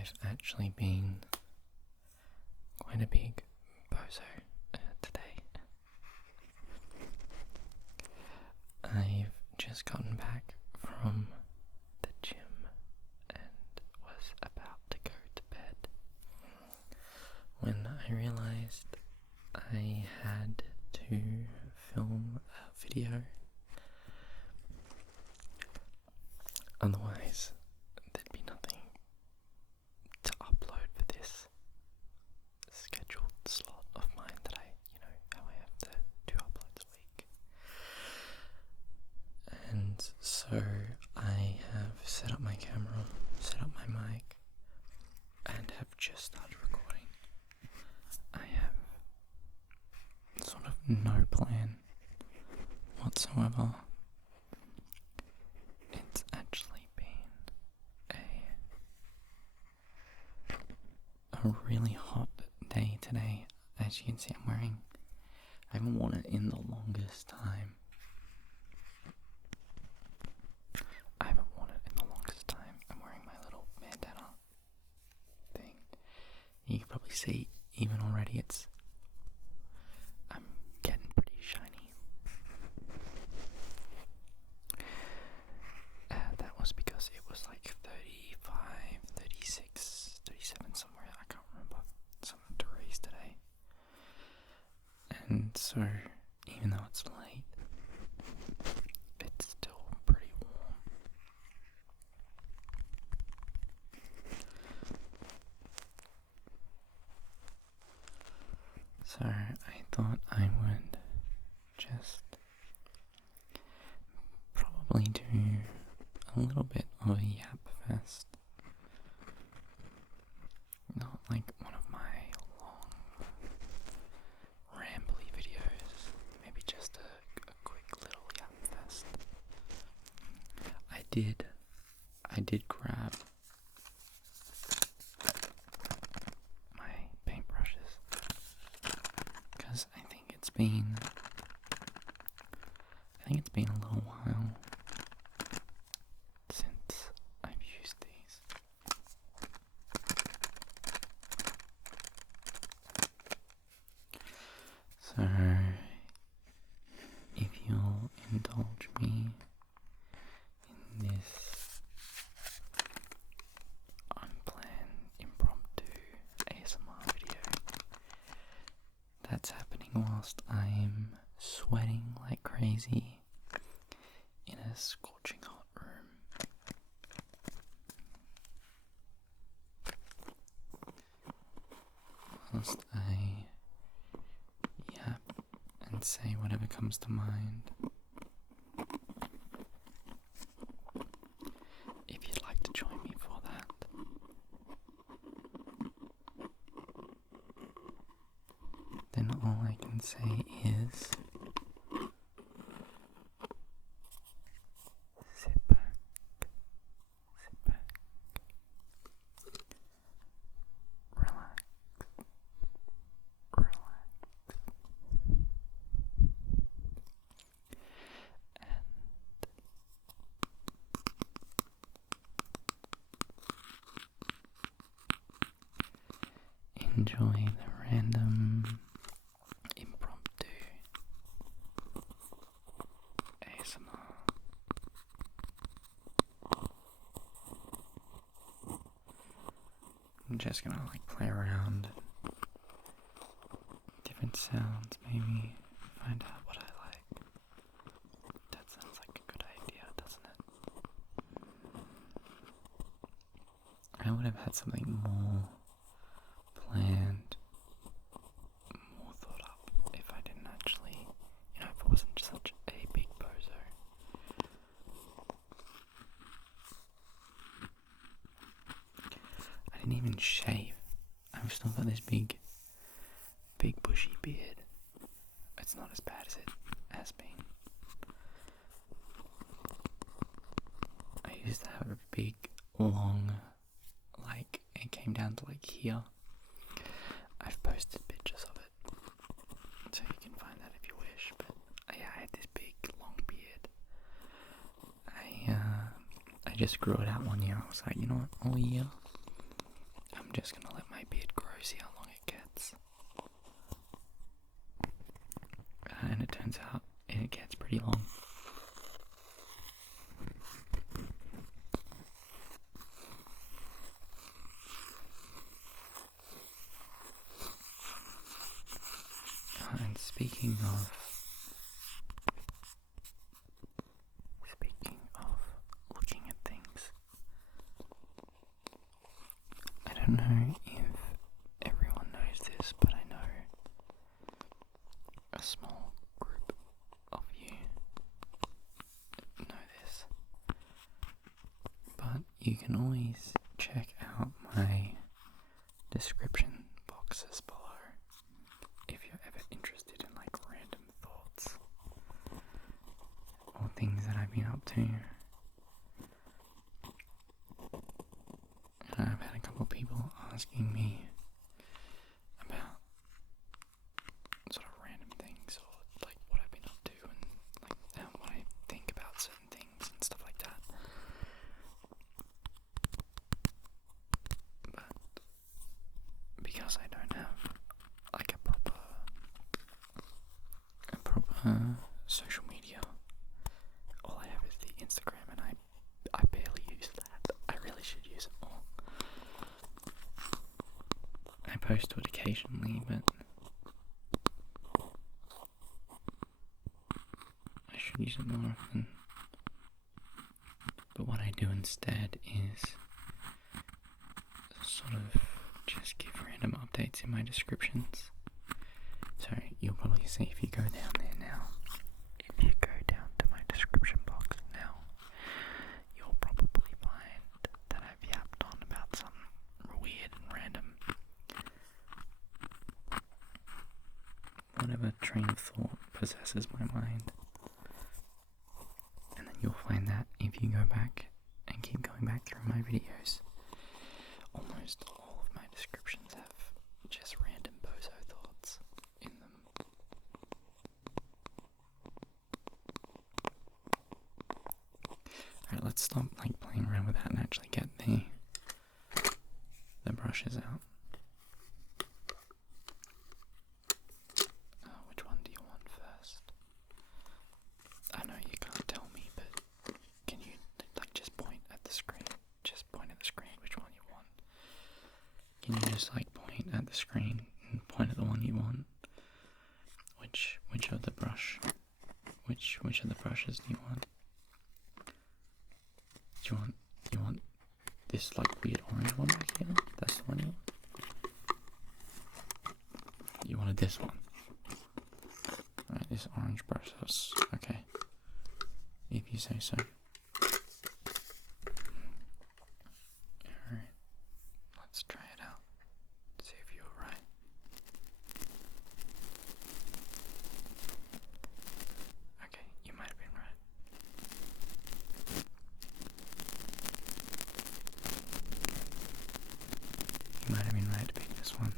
I've actually been quite a big bozo today. I've just gotten back from the gym and was about to go to bed when I realised I had to film a video. Otherwise, there'd be nothing to upload for this scheduled slot of mine that how I have to do uploads a week. And so I have set up my camera, set up my mic, and have just started recording. I have sort of no plan whatsoever. It's actually been a really hot day today. As you can see, I haven't worn it in the longest time. I'm wearing my little bandana thing. You can probably see, even already, I'm getting pretty shiny. That was because it was like 35, 36, 37 somewhere, I can't remember, some degrees today. And so, even though it's late, it's still pretty warm. So I thought I would just probably do a little bit of a yap fest. Not like one of my long, rambly videos. Maybe just a quick little yap fest. I did grab my paintbrushes because I think it's been a little while since I've used these. So, if you'll indulge me in this unplanned, impromptu ASMR video that's happening whilst I'm sweating like crazy in a scorching hot room. Whilst I yap and say whatever comes to mind. If you'd like to join me for that. Then all I can say is sit back, relax, and enjoy the random impromptu ASMR. I'm just gonna play around, different sounds, maybe find out what I like. That sounds like a good idea, doesn't it? I would have had something more planned, more thought up, if I didn't actually, if it wasn't such a big bozo. I didn't even shave. I've still got this big bushy beard. It's not as bad as it has been. I used to have a big, long, it came down to here. I've posted pictures of it, so you can find that if you wish, but yeah, I had this big, long beard. I just grew it out one year. I was like, you know what, all year, I'm just gonna let my beard grow, see how long it gets. And it turns out it gets pretty long. And speaking of looking at things, I don't know if everyone knows this, but I know a small group of you know this. But you can always check out my description boxes below if you're ever interested in like random thoughts or things that I've been up to. And I've had a couple of people asking me about sort of random things or like what I've been up to and like what I think about certain things and stuff like that. But because I don't have like a proper social media, all I have is the Instagram, and I barely use that. I really should use it more. I post to it occasionally, but I should use it more often. But what I do instead is sort of just give random updates in my descriptions. So you'll probably see if you go down there now. If you go down to my description box now, you'll probably find that I've yapped on about something weird and random. Whatever train of thought possesses my mind. And then you'll find that if you go back and keep going back through my videos, almost all of my descriptions have just random bozo thoughts in them. Alright, let's stop like playing around with that and actually get the brushes out. Which one do you want first? I know you can't tell me, but can you like just point at the screen? Just point at the screen which one you want. Can you just like point at the screen and point at the one you want? Which of the which of the brushes do you want? Do you want this like weird orange one back here? That's the one you want? You wanted this one. Alright, this orange brush, okay. If you say so. Alright, let's try it out. See if you were right. Okay, you might have been right. You might have been right to pick this one.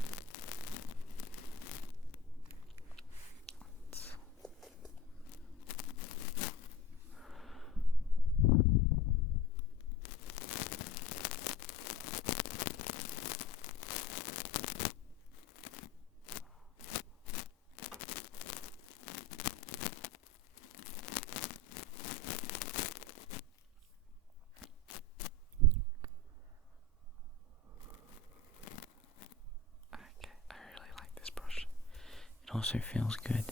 Also feels good.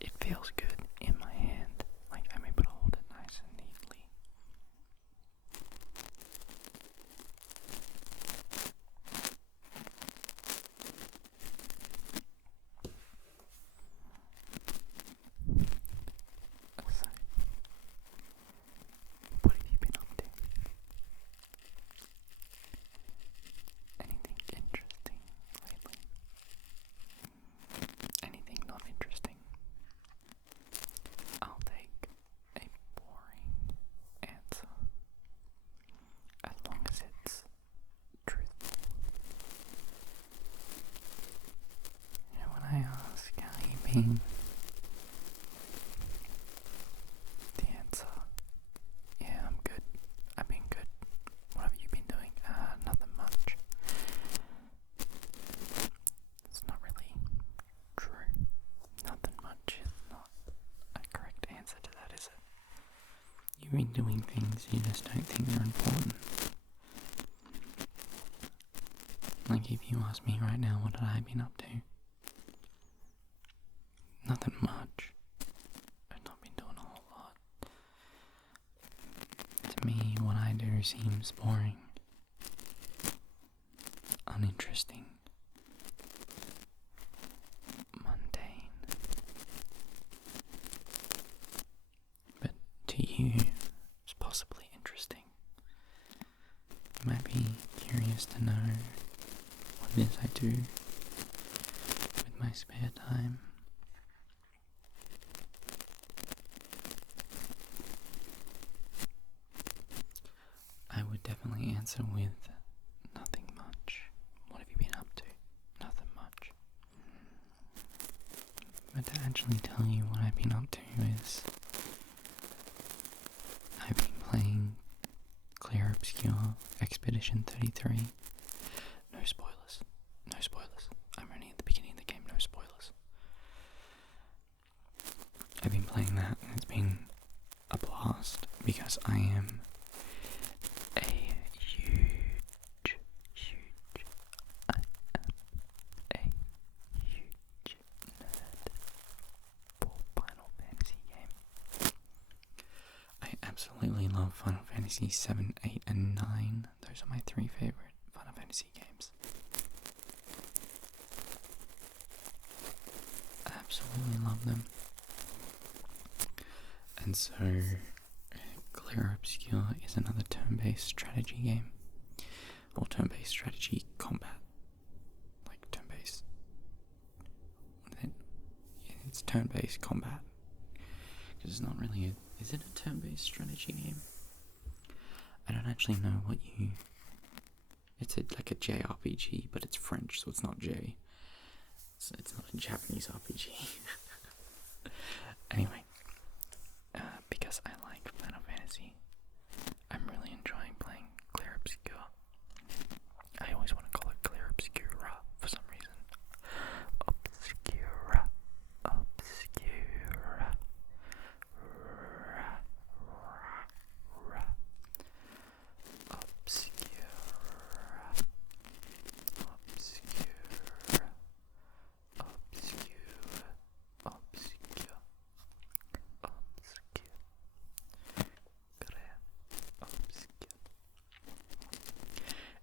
It feels good in my hand. Like I'm able to hold it nice and neatly. So, what have you been up to? Anything interesting lately? Anything not interesting? I'll take a boring answer as long as it's truthful. You know, when I ask how you been, the answer, yeah, I'm good. I've been good. What have you been doing? Nothing much. maybe doing things you just don't think they're important. Like if you ask me right now what have I been up to, nothing much. I've not been doing a whole lot. To me, what I do seems boring, uninteresting, mundane. But to you, it's possibly interesting. You might be curious to know what it is I do with my spare time. I would definitely answer with nothing much. What have you been up to? Nothing much. But to actually tell you what I've been up to is I've been playing Clear Obscure Expedition 33. No spoilers. No spoilers. I'm only at the beginning of the game, no spoilers. I've been playing that and it's been a blast because I am a huge nerd for Final Fantasy game. I absolutely love Final Fantasy 7, 8 and 9. Those are my 3 favorite Final Fantasy games. I absolutely love them. And so Clear Obscure is another turn-based strategy game, or turn-based strategy combat, like turn-based. It's turn-based combat because it's not really is it a turn-based strategy game? I don't actually know what you. It's like a JRPG, but it's French, so it's not J. So it's not a Japanese RPG. Anyway. Because I like Final Fantasy, I'm really enjoying playing Clear Obscure. I always want to call it Clear Obscura for some reason. Obscura. Obscura. Obscura.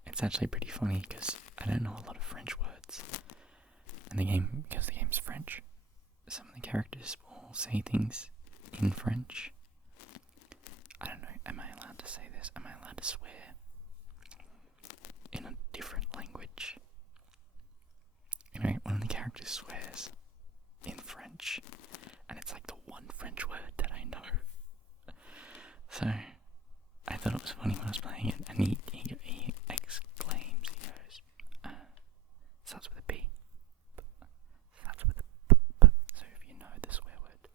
It's actually pretty funny because I don't know a lot of French words in the game because the game's French. Some of the characters will say things in French. I don't know, am I allowed to say this? Am I allowed to swear in a different language? Anyway, one of the characters swears in French and it's like the one French word that I know. So I thought it was funny when I was playing it, and he exclaims, he goes, starts with a P, starts with a P, so if you know the swear word,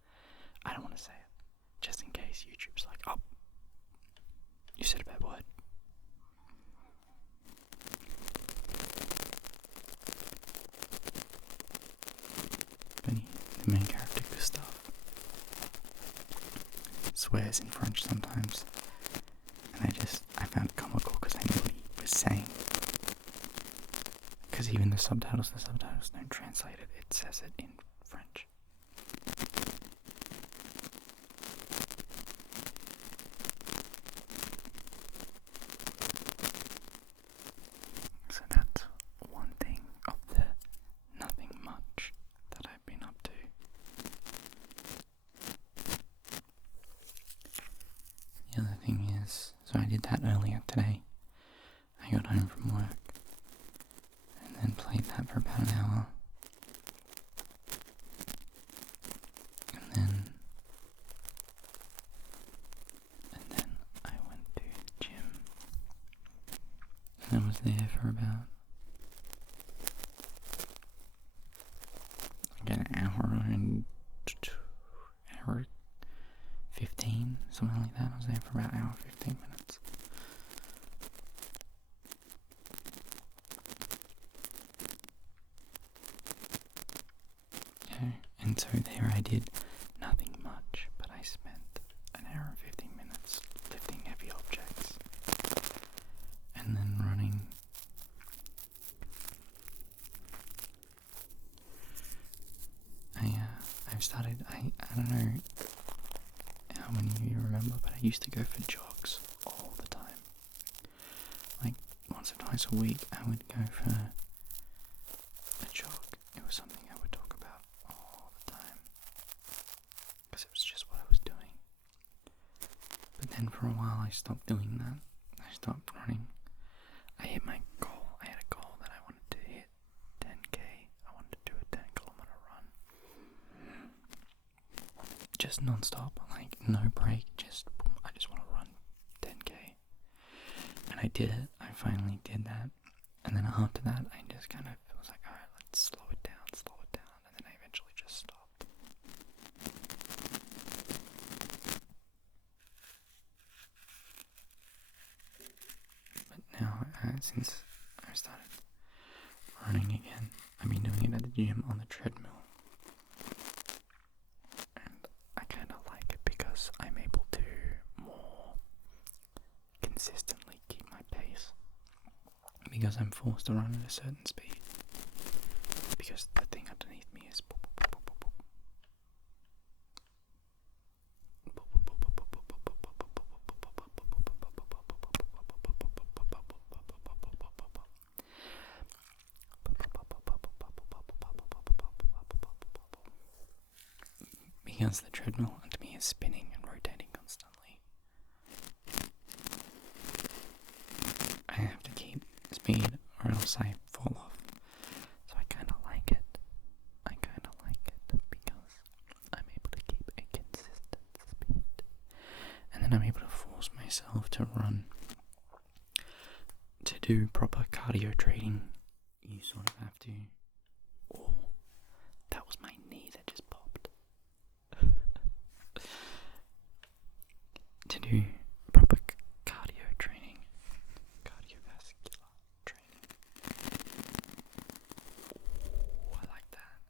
I don't want to say it, just in case YouTube's like, oh, you said a bad word. But the main character, Gustav, swears in French sometimes. And I found it comical because I knew what he was saying. Because even the subtitles don't translate it, it says it in French. So that's one thing of the nothing much that I've been up to. The other thing is, so I did that earlier today. I got home from work and then played that for about an hour. And then I went to the gym. And I was there for about like an hour 15, something like that. I was there for about an hour 15 minutes. Yeah, and so there I did nothing much, but I spent an hour and 15 minutes used to go for jogs all the time. Like, once or twice a week, I would go for a jog. It was something I would talk about all the time. Because it was just what I was doing. But then for a while, I stopped doing that. I stopped running. I hit my goal. I had a goal that I wanted to hit 10k. I wanted to do a 10-kilometer run. Just non-stop, like no break, I just want to run 10k. And I did it. I finally did that. And then after that, I just kind of was like, alright, let's slow it down. And then I eventually just stopped. But now, since I started running again, I've been doing it at the gym on the treadmill. And I kind of like it because I'm able to more consistently keep my pace. Because I'm forced to run at a certain speed. Because the thing underneath me is because the treadmill under me is spinning and rotating constantly. I have to keep speed or else I fall off. So I kind of like it. Because I'm able to keep a consistent speed. And then I'm able to force myself to run. To do proper cardio training, you sort of have to... Oh, that was my knee that just popped. To do proper cardio training, cardiovascular training. Ooh, I like that.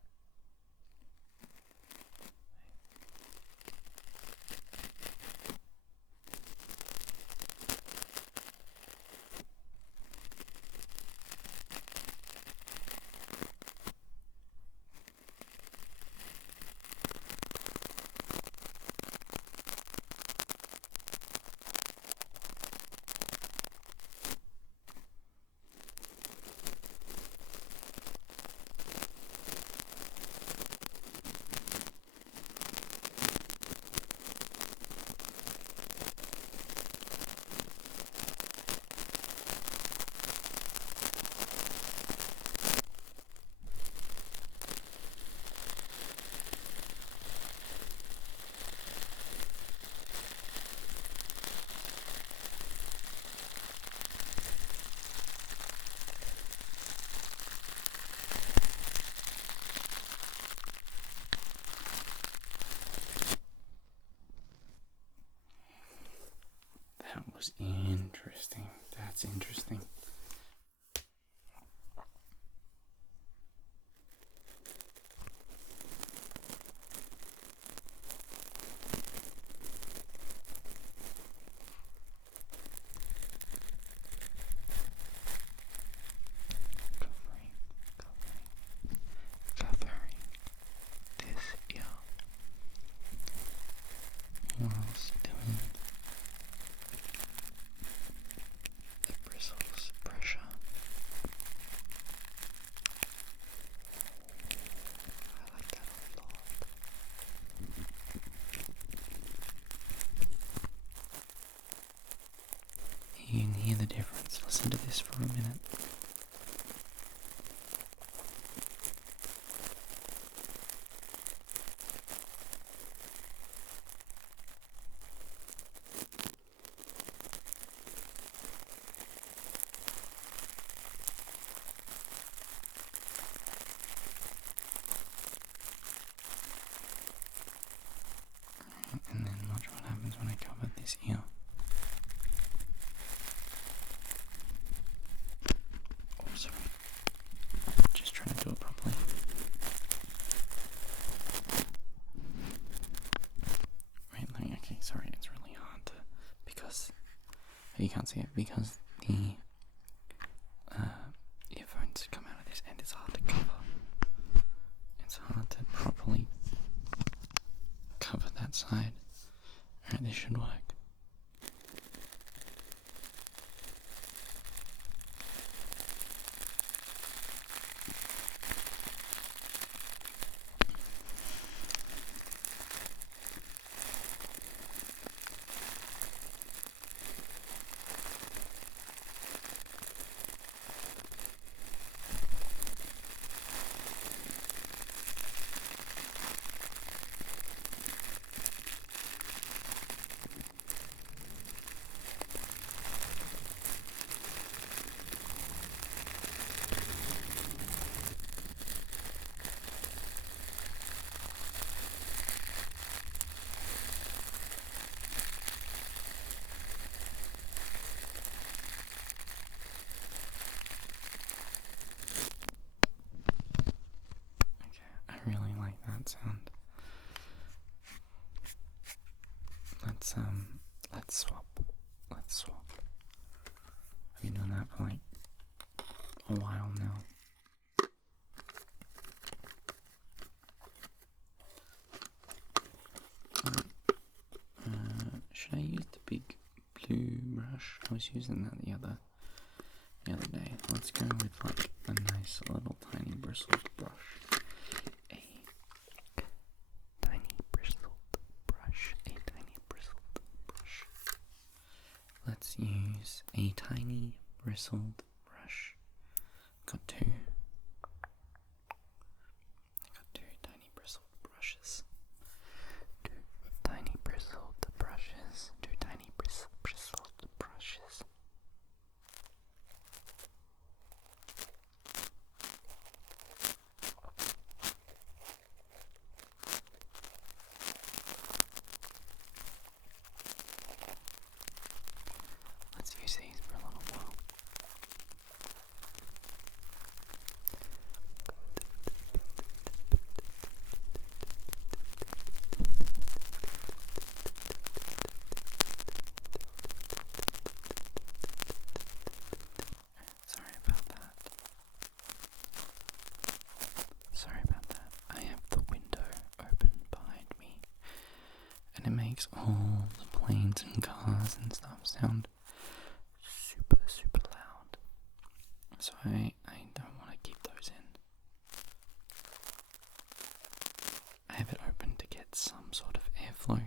That was interesting. That's interesting. Covering this ear whilst doing the bristles pressure. I like that a lot. You can hear the difference. Listen to this for a minute. And then watch what happens when I cover this ear. Oh, sorry. Just trying to do it properly. Right, okay, sorry, it's really hard to, because, you can't see it, because the earphones come out of this end, it's hard to cover. It's hard to properly cover that side. Alright, this should work. a while now. Should I use the big blue brush? I was using that the other day. Let's go with like a nice little tiny bristled brush. A tiny bristled brush. Let's use a tiny bristled brush. Got two tiny bristled brushes. Two tiny bristled brushes. Let's use these for a little while. Sorry about that. I have the window open behind me, and it makes all the planes and cars and stuff sound super, super loud. So I don't want to keep those in. I have it open to get some sort of airflow.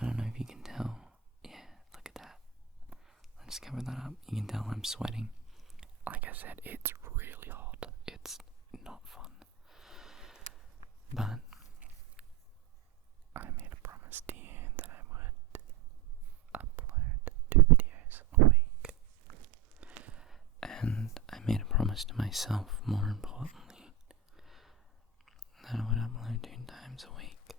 I don't know if you can tell. Yeah, look at that. Let's cover that up. You can tell I'm sweating. Like I said, it's really hot. It's not fun. But I made a promise to you that I would upload 2 videos a week. And I made a promise to myself, more importantly, that I would upload 2 times a week.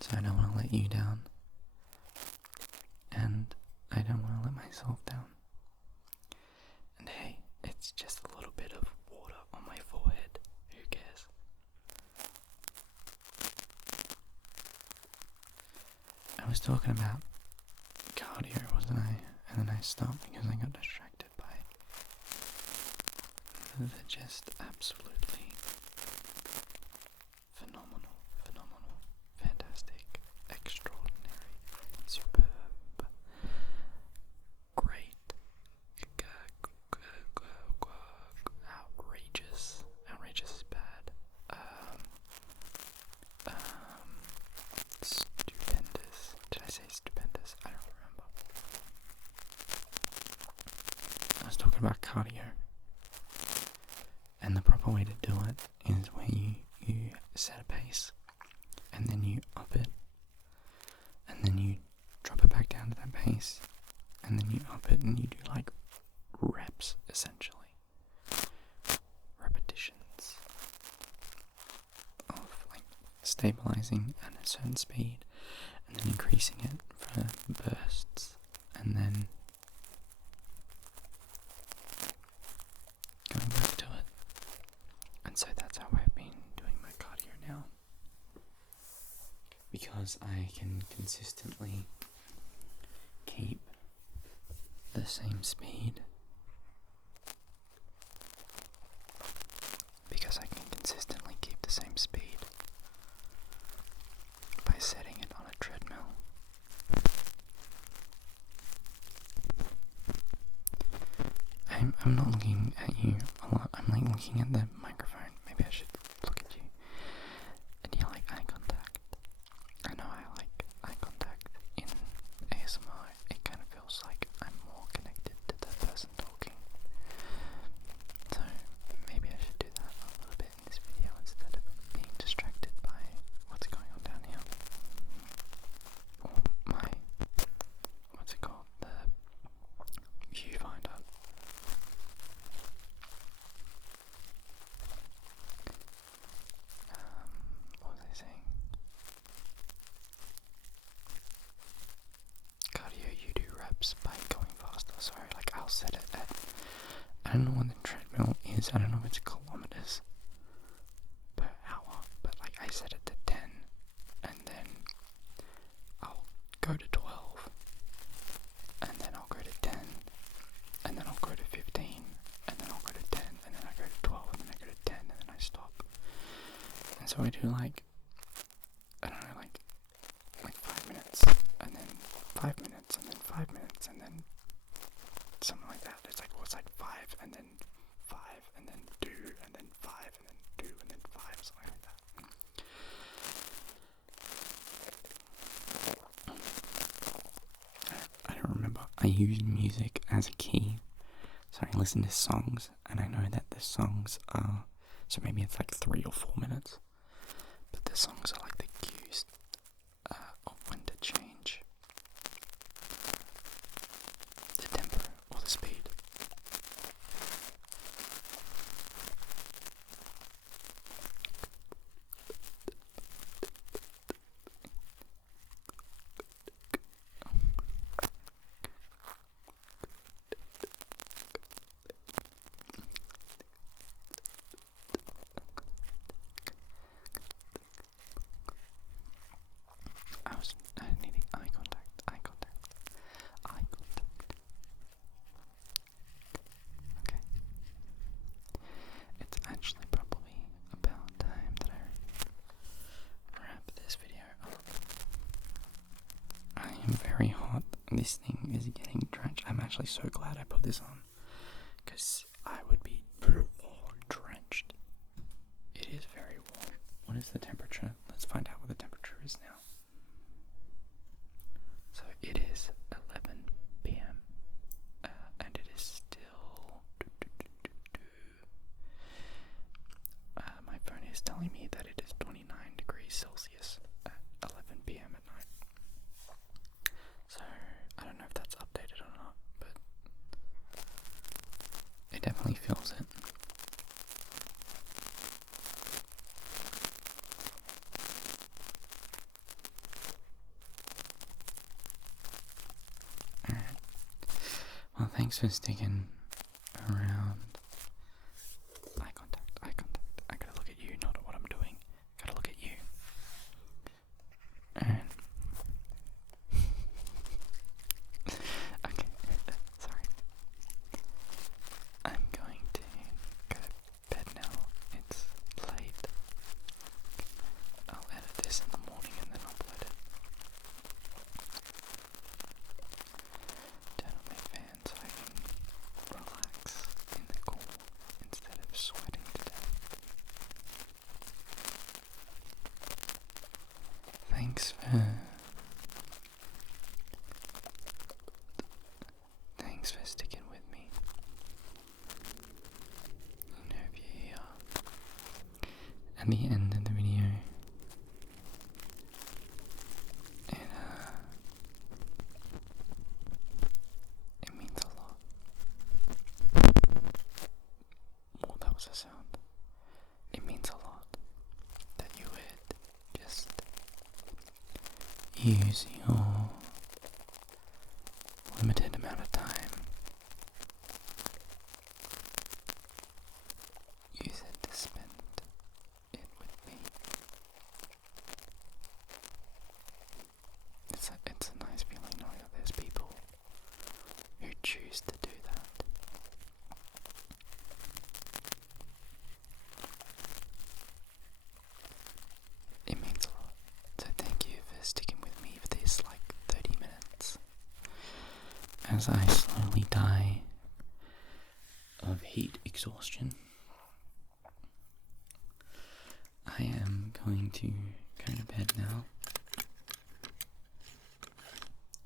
So I don't want to let you down. And I don't want to let myself down. And hey, it's just a little bit of water on my forehead. Who cares? I was talking about cardio, wasn't I? And then I stopped because I got distracted by the just absolutely phenomenal, fantastic, extraordinary, superb, great, outrageous is bad, stupendous, did I say stupendous? I don't remember. I was talking about cardio, and the proper way to do it is where you set a pace, and then you up it, and then you drop it back down to that pace, and then you up it, and you do like reps, essentially. Repetitions of like stabilizing at a certain speed, and then increasing it for bursts, and then going back to it. And so that's how I've been doing my cardio now, because I can consistently keep the same speed, by setting it on a treadmill. I'm not looking at you a lot. I'm like looking at the microphone. Maybe I should look at you. And you like eye contact. I know I like eye contact in ASMR. It kind of feels like I'm more connected to the person talking. So maybe I should do that a little bit in this video instead of being distracted by what's going on down here. Or my, what's it called? The viewfinder. What was I saying? Cardio, you do reps by going faster. Sorry, like I'll set it at, I don't know what the treadmill is. I don't know if it's kilometers per hour, but like I set it to 10, and then I'll go to 12, and then I'll go to So I do like, I don't know, like 5 minutes, and then 5 minutes, and then 5 minutes, and then something like that. It's like, well, it's like 5, and then 5, and then 2, and then 5, and then 2, and then 5, something like that. I don't remember. I used music as a key, so I listen to songs, and I know that the songs are, so maybe it's like 3 or 4 minutes, but the songs are like the cues of when to change the tempo or the speed. I was needing eye contact. Okay. It's actually probably about time that I wrap this video up. I am very hot. This thing is getting drenched. I'm actually so glad I put this on, because I would be drenched. It is very warm. What is the temperature? Let's find out what the temperature is now. So it is 11 p.m. And it is still my phone is telling me that it is 29 degrees Celsius at 11 p.m. at night. So I don't know if that's updated or not, but it definitely feels it. Well, thanks for sticking around. Eye contact. I gotta look at you, not at what I'm doing. Gotta look at you. And okay, sorry. I'm going to go to bed now. It's late. I'll edit this in the morning and then upload it. Turn on my fan so I can relax in the cool instead of sweating to death. Thanks for sticking with me. And hope you're here at the end of the video. And it means a lot. Oh, that was a sound. It means a lot that you would just use your limited amount of time, use it to spend it with me. It's a nice feeling knowing that there's people who choose to do that. It means a lot. So thank you for sticking with me for this like 30 minutes as I slowly die of heat exhaustion. I am going to go to bed now.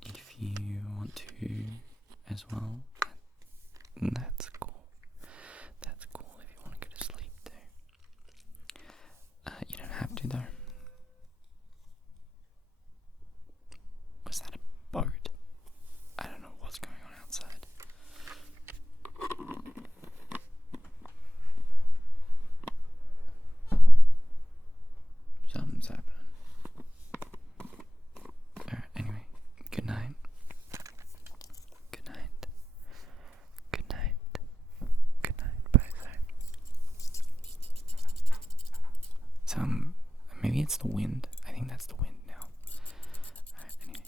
If you want to as well, that's cool. That's cool if you want to go to sleep too. You don't have to though. Was that a boat? I don't know what's going on outside. Something's happening. Alright, anyway. Good night. Good night. Good night. Good night, Bozo. Maybe it's the wind. I think that's the wind now. Alright, anyway.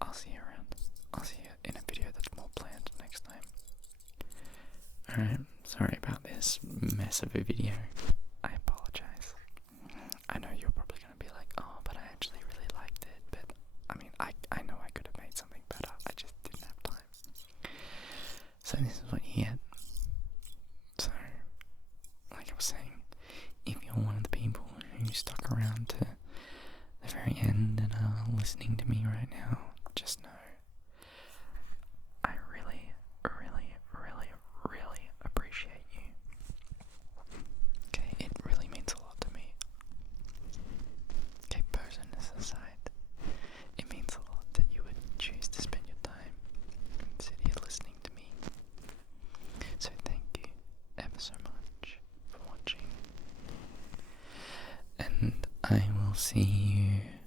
I'll see you around. I'll see you in a video that's more planned next time. Alright, sorry about this. this mess of a video. I apologize. I know you're probably going to be like, oh, but I actually really liked it. But, I mean, I know I could have made something better. I just didn't have time. So this is what you get. So, like I was saying, if you're one of the people who stuck around to the very end and are listening to me right now, just know I really, really, really, really appreciate you. Okay, it really means a lot to me. Okay, personas aside, it means a lot that you would choose to spend your time and sit here listening to me. So thank you ever so much for watching. And I will see you